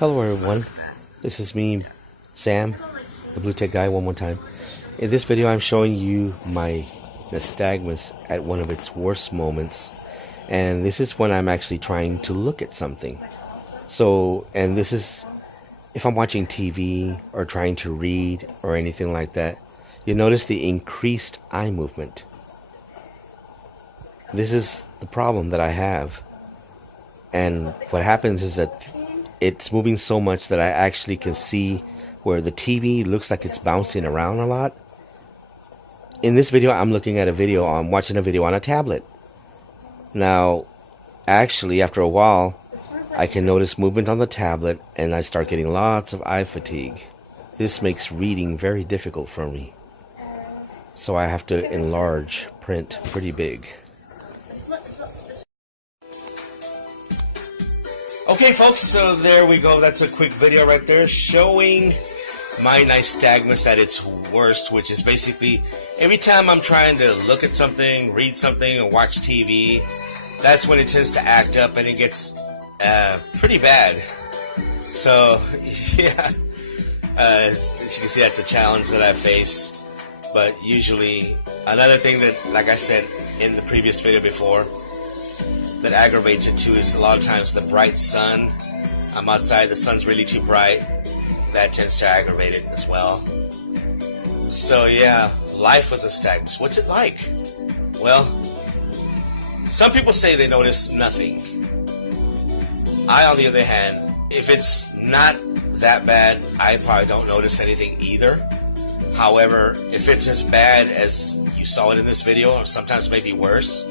Hello everyone, this is me, Sam, the Blue Tech Guy one more time. In this video I'm showing you my nystagmus at one of its worst moments, and this is when I'm actually trying to look at something. And this is if I'm watching TV or trying to read or anything like that, you notice the increased eye movement. This is the problem that I have, and what happens is that it's moving so much that I actually can see where the TV looks like it's bouncing around a lot. In this video, I'm watching a video on a tablet. Now, actually, after a while, I can notice movement on the tablet and I start getting lots of eye fatigue. This makes reading very difficult for me. So I have to enlarge print pretty big. Okay folks, so there we go. That's a quick video right there showing my nystagmus at its worst, which is basically every time I'm trying to look at something, read something, or watch TV, that's when it tends to act up and it gets pretty bad. So yeah, as you can see, that's a challenge that I face. But usually, another thing that, like I said in the previous video before, that aggravates it too is a lot of times the bright sun. I'm outside, the sun's really too bright. That tends to aggravate it as well. So yeah, life with nystagmus. What's it like? Well, some people say they notice nothing. I, on the other hand, if it's not that bad, I probably don't notice anything either. However, if it's as bad as you saw it in this video, or sometimes maybe worse,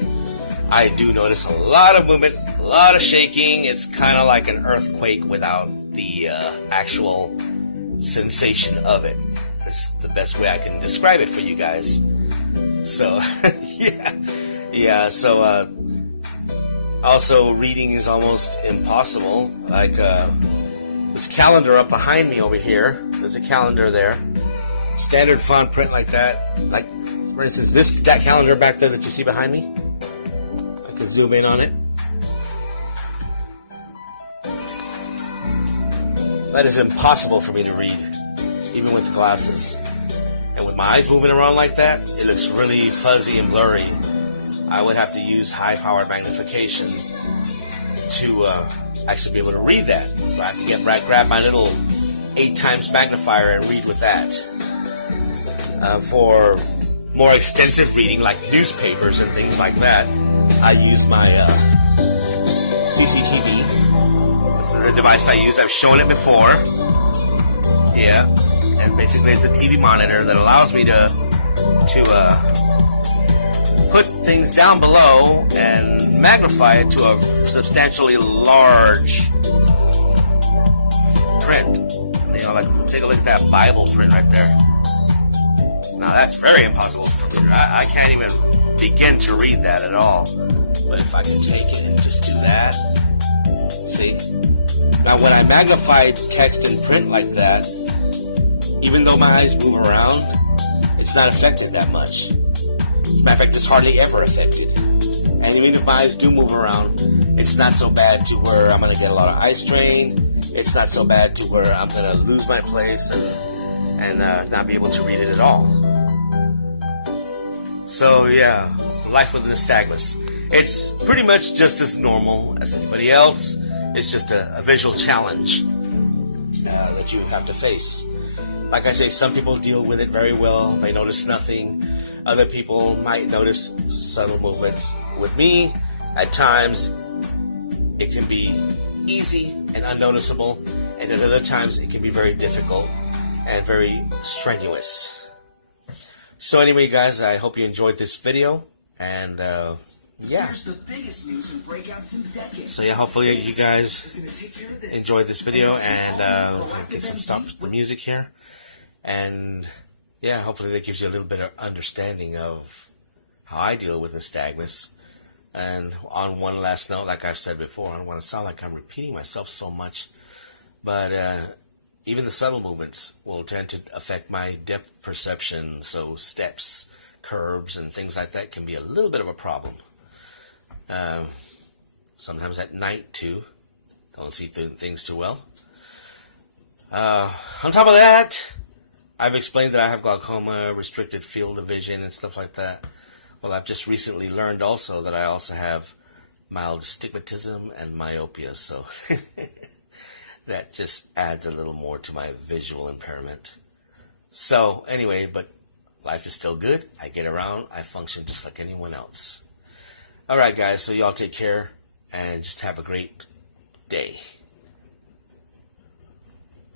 I do notice a lot of movement, a lot of shaking. It's kind of like an earthquake without the actual sensation of it. It's the best way I can describe it for you guys. So, yeah. So, also reading is almost impossible. Like this calendar up behind me over here. There's a calendar there. Standard font print like that. Like, for instance, that calendar back there that you see behind me. I can zoom in on it. That is impossible for me to read, even with glasses. And with my eyes moving around like that, it looks really fuzzy and blurry. I would have to use high-powered magnification to actually be able to read that. So I can grab my little 8x magnifier and read with that. For more extensive reading, like newspapers and things like that, I use my CCTV. This is the device I use. I've shown it before. Yeah, and basically it's a TV monitor that allows me to put things down below and magnify it to a substantially large print. You know, like take a look at that Bible print right there. Now that's very impossible for me. I can't even begin to read that at all. But if I can take it and just do that, see? Now when I magnify text and print like that, even though my eyes move around, it's not affected that much. As a matter of fact, it's hardly ever affected. And even if my eyes do move around, it's not so bad to where I'm going to get a lot of eye strain. It's not so bad to where I'm going to lose my place and not be able to read it at all. So yeah, life with nystagmus. It's pretty much just as normal as anybody else. It's just a visual challenge that you have to face. Like I say, some people deal with it very well. They notice nothing. Other people might notice subtle movements. With me, at times, it can be easy and unnoticeable, and at other times, it can be very difficult and very strenuous. So anyway, guys, I hope you enjoyed this video, and yeah. Here's the biggest news and breakouts in decades. So yeah, hopefully you guys enjoyed this video, and get some stop the music here, and yeah, hopefully that gives you a little bit of understanding of how I deal with nystagmus. And on one last note, like I've said before, I don't want to sound like I'm repeating myself so much, but even the subtle movements will tend to affect my depth perception. So steps, curves, and things like that can be a little bit of a problem. Sometimes at night too, don't see things too well. On top of that, I've explained that I have glaucoma, restricted field of vision, and stuff like that. Well, I've just recently learned also that I also have mild astigmatism and myopia, so that just adds a little more to my visual impairment. So, anyway, but life is still good. I get around. I function just like anyone else. All right, guys, so y'all take care and just have a great day.